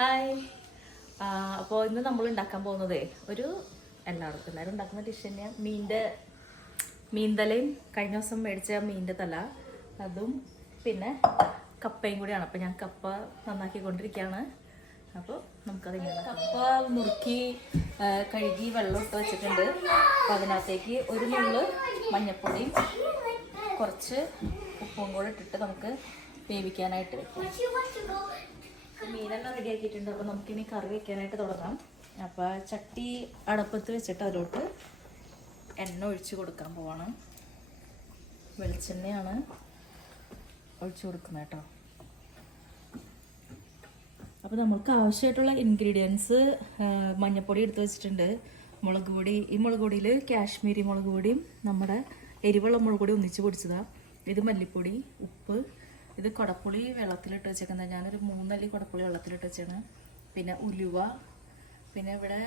Hi അപ്പോൾ ഇന്ന് നമ്മൾ ഉണ്ടാക്കാൻ പോകുന്നത് ഒരു എല്ലാവർക്കും എല്ലാവരും ഉണ്ടാക്കുന്ന ഡിഷ് തന്നെയാണ് മീന്റെ മീൻതലയും കഴിഞ്ഞ ദിവസം മേടിച്ച മീന്റെ തല അതും പിന്നെ കപ്പയും കൂടിയാണ്. അപ്പോൾ ഞാൻ കപ്പ നന്നാക്കിക്കൊണ്ടിരിക്കുകയാണ്. അപ്പോൾ നമുക്കത് ഇങ്ങനെ കപ്പ മുറുക്കി കഴുകി വെള്ളം ഇട്ട് വെച്ചിട്ടുണ്ട്. അപ്പോൾ അതിനകത്തേക്ക് ഒരു നുള്ള് മഞ്ഞൾപ്പൊടിയും കുറച്ച് ഉപ്പും കൂടെ ഇട്ടിട്ട് നമുക്ക് വേവിക്കാനായിട്ട് വെക്കാം. മീനെല്ലാം റെഡി ആക്കിയിട്ടുണ്ട്. അപ്പോൾ നമുക്കിനി കറി വെക്കാനായിട്ട് തുടങ്ങാം. അപ്പോൾ ചട്ടി അടപ്പത്ത് വെച്ചിട്ട് അതിലോട്ട് എണ്ണ ഒഴിച്ച് കൊടുക്കാൻ പോവാണ്. വെളിച്ചെണ്ണയാണ് ഒഴിച്ചു കൊടുക്കുന്നത് കേട്ടോ. അപ്പോൾ നമുക്ക് ആവശ്യമായിട്ടുള്ള ഇൻഗ്രീഡിയൻസ് മഞ്ഞൾപ്പൊടി എടുത്ത് വെച്ചിട്ടുണ്ട്. മുളക് പൊടി ഈ മുളക് പൊടിയിൽ കാശ്മീരി മുളക് പൊടിയും നമ്മുടെ എരിവുള്ള മുളക് പൊടി ഒന്നിച്ച് പൊടിച്ചതാണ് ഇത് മല്ലിപ്പൊടി ഉപ്പ് ഇത് കുടപ്പുളി വെള്ളത്തിലിട്ട് വെച്ചേക്കുന്നത്. ഞാനൊരു മൂന്നല്ലി കുടപ്പുളി വെള്ളത്തിലിട്ട് വെച്ചാണ്. പിന്നെ ഉലുവ പിന്നെ ഇവിടെ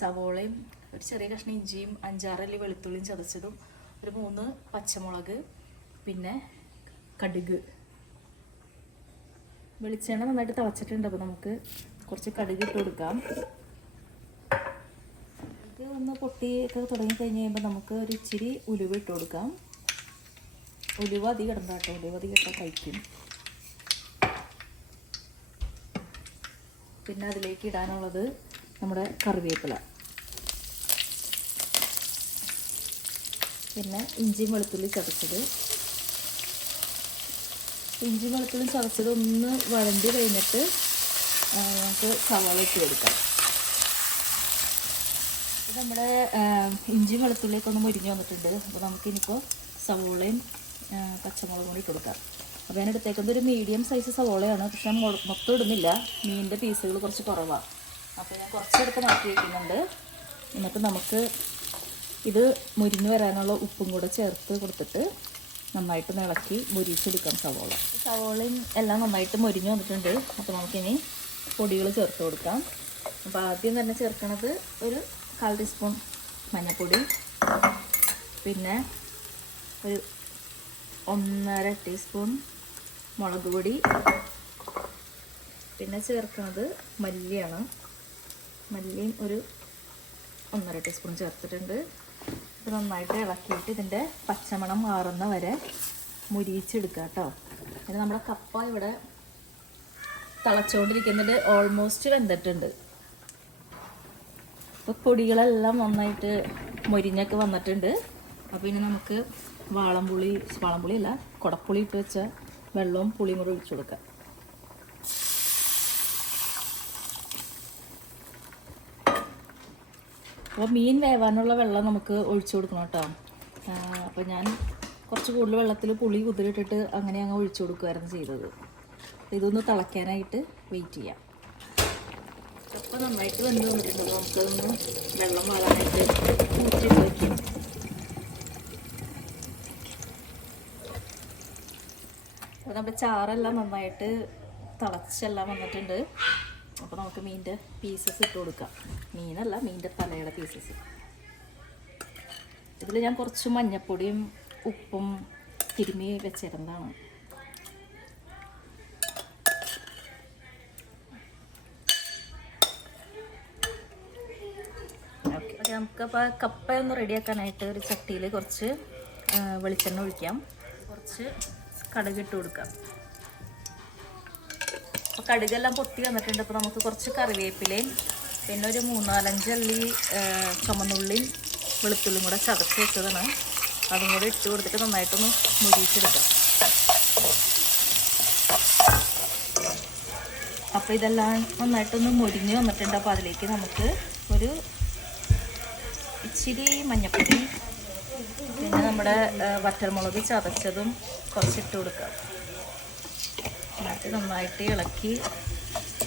സവോളയും ഒരു ചെറിയ കഷ്ണം ഇഞ്ചിയും അഞ്ചാറല്ലി വെളുത്തുള്ളിയും ചതച്ചതും ഒരു മൂന്ന് പച്ചമുളക് പിന്നെ കടുക്. വെളിച്ചെണ്ണ നന്നായിട്ട് തിളച്ചിട്ടുണ്ട് അപ്പോൾ നമുക്ക് കുറച്ച് കടുക് ഇട്ട് കൊടുക്കാം. ഇത് ഒന്ന് പൊട്ടിയൊക്കെ തുടങ്ങി കഴിഞ്ഞ് കഴിയുമ്പോൾ നമുക്ക് ഒരു ഇച്ചിരി ഉലുവ ഇട്ട് കൊടുക്കാം. ഉലുവ അധികം ഇടണ്ട കേട്ടോ. ഉലുവ അധികം ഇട്ടാൽ കഴിക്കും. പിന്നെ അതിലേക്ക് ഇടാനുള്ളത് നമ്മുടെ കറിവേപ്പില. പിന്നെ ഇഞ്ചി വെളുത്തുള്ളി ചതച്ചത്. ഇഞ്ചി വെളുത്തുള്ളി ചതച്ചത് ഒന്ന് വഴണ്ടി കഴിഞ്ഞിട്ട് നമുക്ക് സവാള ഇട്ട് കൊടുക്കാം. നമ്മുടെ ഇഞ്ചി വെളുത്തുള്ളിയൊക്കെ ഒന്ന് മുരിഞ്ഞ് വന്നിട്ടുണ്ട്. അപ്പോൾ നമുക്കിനിപ്പോൾ സവോളയും പച്ചമുളകും കൂടി കൊടുക്കാം. അപ്പോൾ ഞാൻ എടുത്തേക്കുന്നത് ഒരു മീഡിയം സൈസ് സവോളയാണ്. പക്ഷെ ഞാൻ മൊത്തം ഇടുന്നില്ല. മീനിന്റെ പീസുകൾ കുറച്ച് കുറവാണ് അപ്പോൾ ഞാൻ കുറച്ചെടുത്ത് മാറ്റി വയ്ക്കുന്നുണ്ട് എന്നിട്ട് നമുക്ക് ഇത് മുരിഞ്ഞു വരാനുള്ള ഉപ്പും കൂടെ ചേർത്ത് കൊടുത്തിട്ട് നന്നായിട്ട് ഇളക്കി മുരിച്ചെടുക്കാം സവോള. സവോളയും എല്ലാം നന്നായിട്ട് മുരിഞ്ഞു വന്നിട്ടുണ്ട്. അപ്പോൾ നമുക്കിനി പൊടികൾ ചേർത്ത് കൊടുക്കാം. അപ്പോൾ ആദ്യം തന്നെ ചേർക്കണത് ഒരു കാൽ ടീസ്പൂൺ മഞ്ഞൾപ്പൊടി പിന്നെ ഒരു ഒന്നര ടീസ്പൂൺ മുളക് പൊടി. പിന്നെ ചേർക്കുന്നത് മല്ലിയാണ്. മല്ലിയും ഒരു ഒന്നര ടീസ്പൂൺ ചേർത്തിട്ടുണ്ട്. ഇത് നന്നായിട്ട് ഇളക്കിയിട്ട് ഇതിന്റെ പച്ചമണം മാറുന്ന വരെ മുരിയിച്ചെടുക്കുക കേട്ടോ. പിന്നെ നമ്മുടെ കപ്പ ഇവിടെ തിളച്ചുകൊണ്ടിരിക്കുന്നത് ഓൾമോസ്റ്റ് വെന്തിട്ടുണ്ട്. അപ്പോൾ പൊടികളെല്ലാം നന്നായിട്ട് മൊരിഞ്ഞൊക്കെ വന്നിട്ടുണ്ട്. അപ്പോൾ ഇനി നമുക്ക് വാളംപുളി വാളംപുളി അല്ല കുടപ്പുളി ഇട്ട് വെച്ച വെള്ളവും പുളിയും കൂടെ ഒഴിച്ചു കൊടുക്കാം. അപ്പോൾ മീൻ വേവാനുള്ള വെള്ളം നമുക്ക് ഒഴിച്ചു കൊടുക്കണം കേട്ടോ. അപ്പോൾ ഞാൻ കുറച്ച് കൂടുതൽ വെള്ളത്തിൽ പുളി കുതിരിട്ടിട്ട് അങ്ങനെ അങ്ങ് ഒഴിച്ചു കൊടുക്കുമായിരുന്നു ചെയ്തത്. ഇതൊന്ന് തിളയ്ക്കാനായിട്ട് വെയിറ്റ് ചെയ്യാം. അപ്പോൾ നന്നായിട്ട് വെന്ത് വന്നിട്ടുണ്ട്. നമുക്കതൊന്ന് വെള്ളം വാളാനായിട്ട് ഊറ്റിട്ട് വയ്ക്കാം അപ്പോൾ നമ്മുടെ ചാറെല്ലാം നന്നായിട്ട് തിളച്ചെല്ലാം വന്നിട്ടുണ്ട്. അപ്പോൾ നമുക്ക് മീനിന്റെ പീസസ് ഇട്ട് കൊടുക്കാം. മീനല്ല മീനിന്റെ തലയുടെ പീസസ് ഇതിൽ ഞാൻ കുറച്ച് മഞ്ഞപ്പൊടിയും ഉപ്പും തിരുമ്മി വെച്ചിരുന്നതാണ്. നമുക്കപ്പോൾ കപ്പയൊന്ന് റെഡിയാക്കാനായിട്ട് ഒരു ചട്ടിയിൽ കുറച്ച് വെളിച്ചെണ്ണ ഒഴിക്കാം. കുറച്ച് കടുകിട്ട് കൊടുക്കാം അപ്പോൾ കടുകെല്ലാം പൊട്ടി വന്നിട്ടുണ്ട്. അപ്പോൾ നമുക്ക് കുറച്ച് കറിവേപ്പിലയും പിന്നെ ഒരു മൂന്നാലഞ്ചല്ലി ചുമന്നുള്ളിയും വെളുത്തുള്ളിയും കൂടെ ചതച്ച് വെച്ചതാണ്. അതും കൂടെ ഇട്ട് കൊടുത്തിട്ട് നന്നായിട്ടൊന്ന് മുരിച്ചെടുക്കാം അപ്പോൾ ഇതെല്ലാം നന്നായിട്ടൊന്ന് മുരിഞ്ഞ് വന്നിട്ടുണ്ട്. അപ്പോൾ അതിലേക്ക് നമുക്ക് ഒരു ഇച്ചിരി മഞ്ഞപ്പൊടി പിന്നെ നമ്മുടെ വറ്റൽമുളക് ചതച്ചതും കുറച്ചിട്ട് കൊടുക്കാം. എന്നിട്ട് നന്നായിട്ട് ഇളക്കി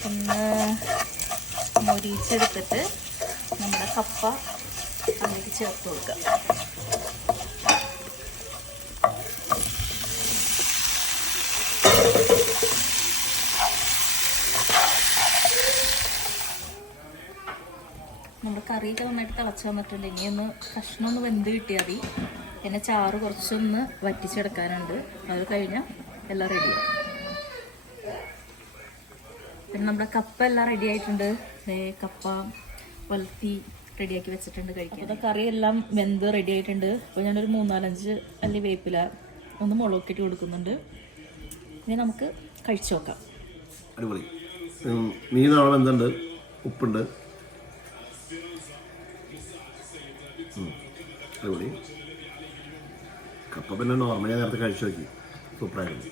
ഒന്ന് മൊരിച്ചെടുത്തിട്ട് നമ്മുടെ കപ്പ അതിലേക്ക് ചേർത്ത് കൊടുക്കാം. നമ്മുടെ കറിയൊക്കെ നന്നായിട്ട് തിളച്ച് വന്നിട്ടുണ്ട് ഇനിയൊന്ന് ഒന്ന് കഷ്ണം ഒന്ന് വെന്ത് കിട്ടിയാൽ മതി. പിന്നെ ചാറ് കുറച്ചൊന്ന് വറ്റിച്ചെടുക്കാനുണ്ട്. അത് കഴിഞ്ഞാൽ എല്ലാം റെഡിയാവും പിന്നെ നമ്മുടെ കപ്പ എല്ലാം റെഡി ആയിട്ടുണ്ട്. കപ്പ വലത്തി റെഡിയാക്കി വെച്ചിട്ടുണ്ട് കഴിക്കാൻ. അപ്പോൾ കറി എല്ലാം വെന്ത് റെഡി ആയിട്ടുണ്ട്. അപ്പോൾ ഞാനൊരു മൂന്നാലഞ്ച് അല്ലി വേപ്പില ഒന്ന് മുളകിട്ട് കൊടുക്കുന്നുണ്ട്. ഇനി നമുക്ക് കഴിച്ചു നോക്കാം. അടിപൊളി. മീൻ എന്തുണ്ട് ഉപ്പുണ്ട്. അടിപൊളി കപ്പ പിന്നെ നോർമലി നേരത്തെ കഴിച്ചു നോക്കി. സൂപ്പറായിരുന്നു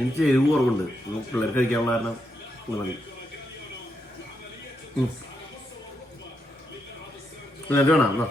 എനിക്ക് എരിവ് കുറവുണ്ട്. പിള്ളേർ കഴിക്കാനുള്ള കാരണം മതി. എന്നിട്ട് വേണം? എന്നാ.